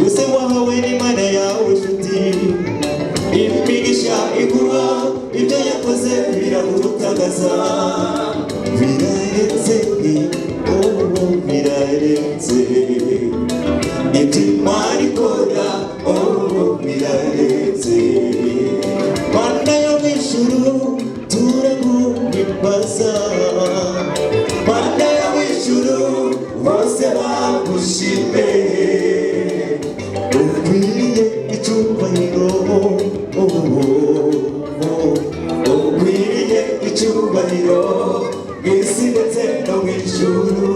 yose wahawe n'Imana yawe nshuti. Imigisha iguha ibyo yakoze biragutagaza, birarenze, oh birarenze, ibyo Imana ikora, oh birarenze. Mana yo mw'ijuru turaguhimbaza, Mana yo mw'ijuru bose bagushime, ukwiriye icyubahiro, ukwiriye icyubahiro mw'isi ndetse no mw'ijuru.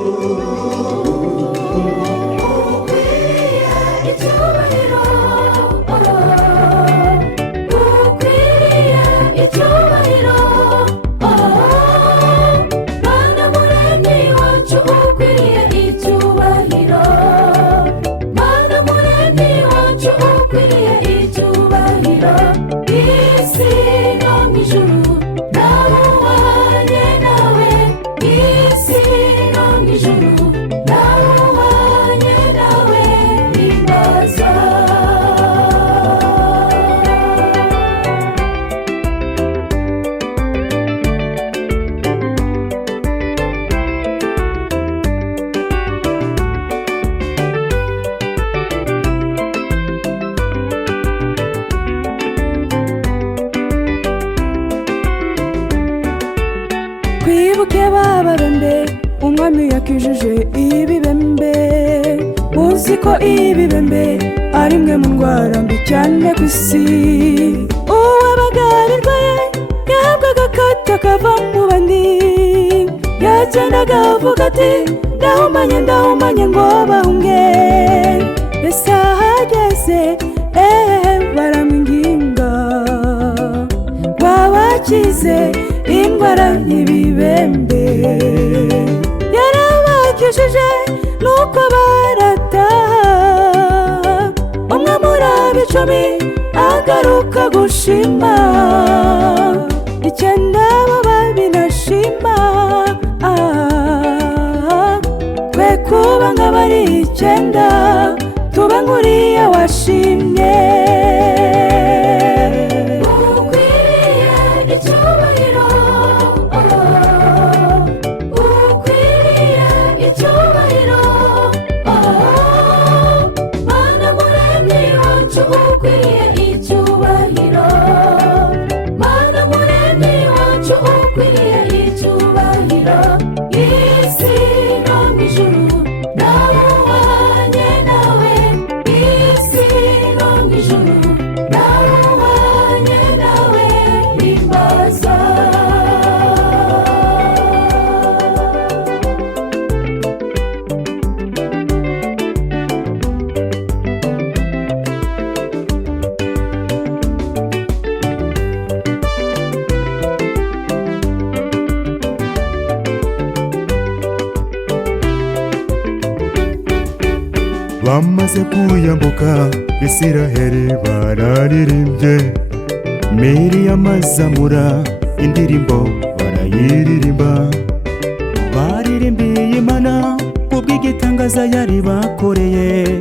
Twibuke bababembe umwami yakijije ibibembe, muzi ko ibibembe ari imwe mu ndwara mbi cyane ku isi. Uwabagarirwa ye yahabwaga akato kava mu bandi, yagendaga avuga ati ndahumanye ndahumanye ngo bahunge. Ese ahageze baramwinginga wabakize indwara y'ibibembe. Yarabakijije nuko barataha, umwe muri ab'icumi agaruka gushima, 9 bo babinashima. Twe kuba nk'abari 9 tuba nk'uriya washimye. Bamaze kuyambuka Isiraheli bararirimbye, Miriyamu azamura indirimbo barayiririmba, baririmbiye Imana kubw'igitangaza yari bakoreye.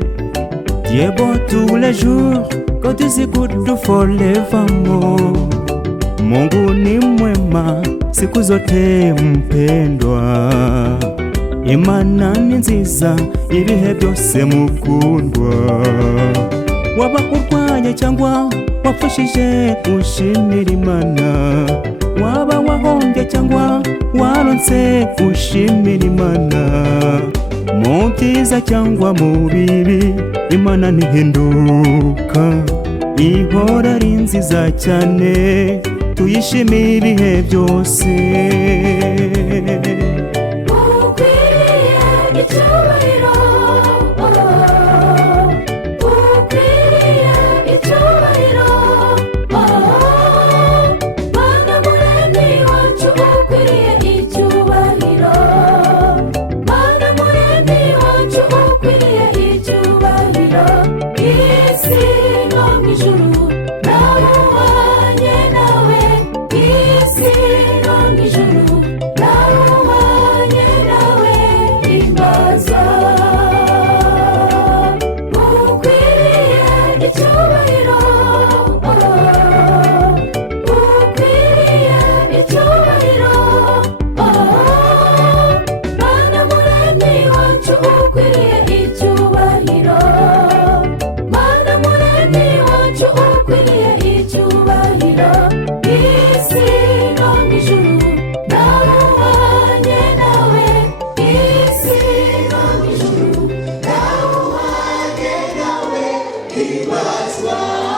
Dieu bon tous les jours, God is good forevermore. Mungu ni mwema siku zote mpendwa, Imana ni nziza ibihe byose mukundwa. Waba urwaye cyangwa wapfushije ushimira Imana, waba wahombye cyangwa waronse ushimira Imana. Mu byiza cyangwa mu bibi Imana ntihinduka, ihora ari nziza cyane, tuyishimire ibihe byose. Isi no mw'ijuru nawe himbazwa